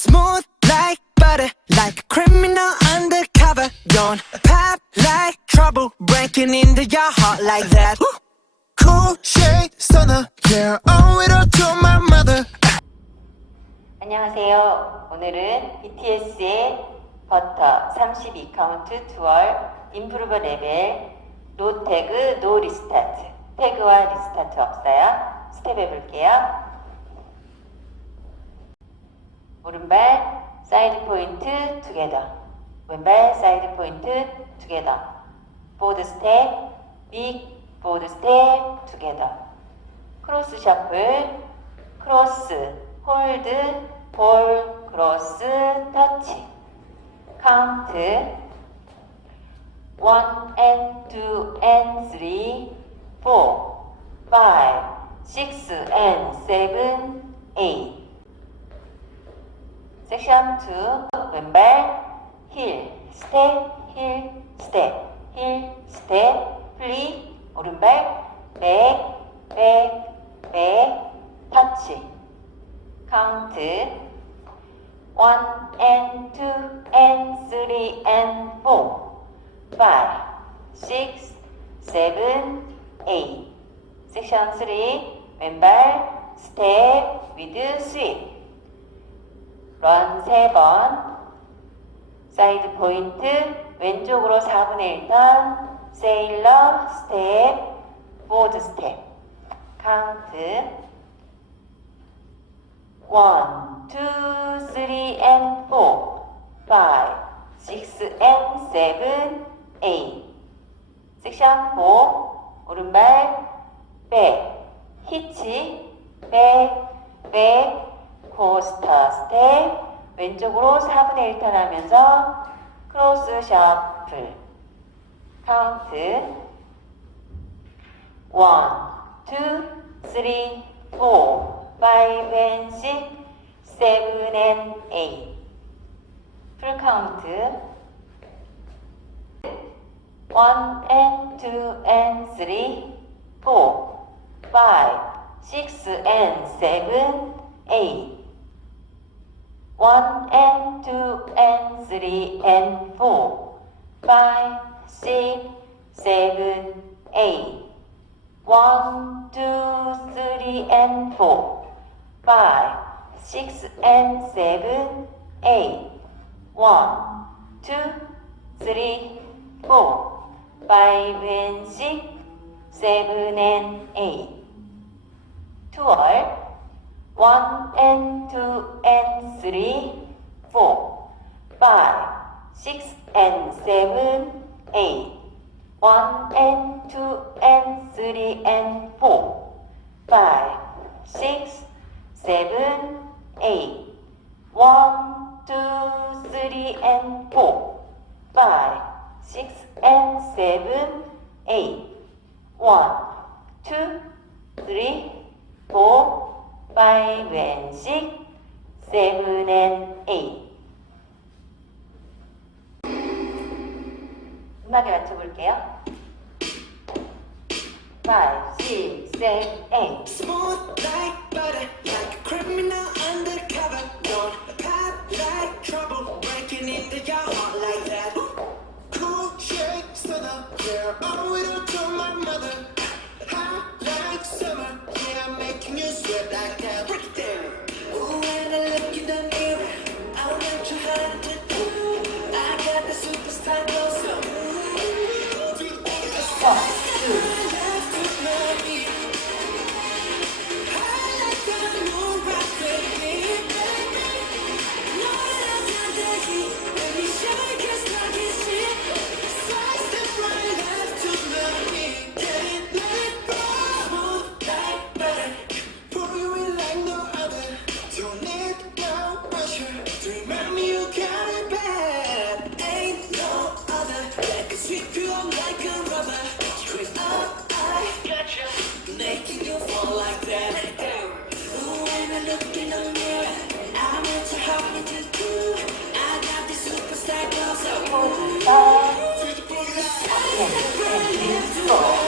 Smooth like butter, like a criminal undercover. Don't pop like trouble, breaking into your heart like that. Cool shade stunner, yeah, owe it all to my mother. 안녕하세요. 오늘은 BTS의 버터 32카운트 투얼 임프루버 레벨 노 태그 노 리스타트 태그와 리스타트 없어요. 스텝 해볼게요. 오른발 사이드 포인트 투게더, 왼발 사이드 포인트 투게더, 보드 스텝 빅 보드 스텝 투게더, 크로스 셔플 크로스 홀드 볼 크로스 터치 카운트 1 and 2 and 3 4 5 6 and 7 8 섹션 2 왼발 힐 스텝 힐 스텝 힐 스텝 플리 오른발 백 터치 카운트 1 and 2 and 3 and 4 5 6 7 8 섹션 3 왼발 스텝 위드 스윗 런 3번 사이드 포인트 왼쪽으로 4분의 1턴 세일러 스텝 보드 스텝 카운트 1, 2, 3 and 4 5, 6 and 7, 8 섹션 4 오른발 백 히치 백 코스터 스텝 왼쪽으로 4분의 1턴 하면서 크로스 셔플 카운트 1, 2, 3, 4 5 and 6 7 and 8 풀 카운트 1 and 2 and 3 4 5 6 and 7 8 1 and 2 and 3 and 4 5 6 7 8 1, 2, 3 and 4 5 6 and 7 8 1, 2, 3 4 5 and 6 7 and 8 투얼 1 and 2 and 3 4 5 6 and 7 8 1 and 2 and 3 and 4 5 6 7 8 1 2 3 and 4 5 6 and 7 8 1 2 3 4 5 and 6 7 and 8 음악에 맞춰볼게요. 5, 6, 7, 8 Smooth like butter, like a criminal undercover. Don't pop like trouble, breaking into your heart like that. Cool shade stunner, yeah, owe it all to my mother. Hot like summer, yeah, I'm making you sweat like that. Break it down. Ooh, when I look in the mirror, I'm not too hard to do. I got the superstar glow, so 1, 2 making you fall like that. Ooh, when I look in the mirror, I'm not too hard to do. I got this superstar glow, so 포즈가